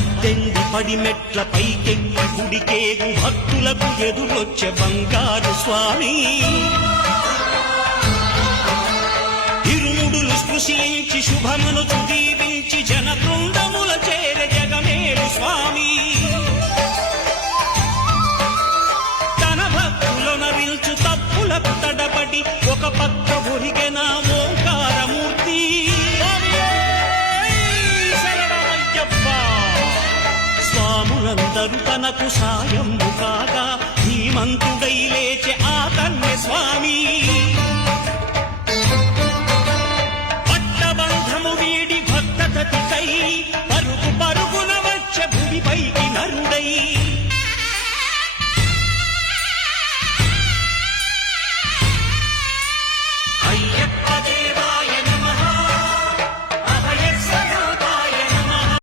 18 పడిమెట్ల పైకెక్కి గుడికేగు భక్తులకు ఎదురొచ్చే బంగారు స్వామి. ఇరుముడులు స్పృశించి శుభమును దీవించి జన బృందముల చేర జగమేడు స్వామి. తన భక్తులను నిల్చు తప్పులకు తడబడి ఒక పక్క ఒరిగెన ఓంకారమూర్తి. స్వాములందరూ తనకు సాయము కాగా ధీమంతుడై లేచే ఆ కన్య స్వామి. పట్టబంధము వీడి భక్తతతికై పరుగు పరుగున వచ్చే భూమిపై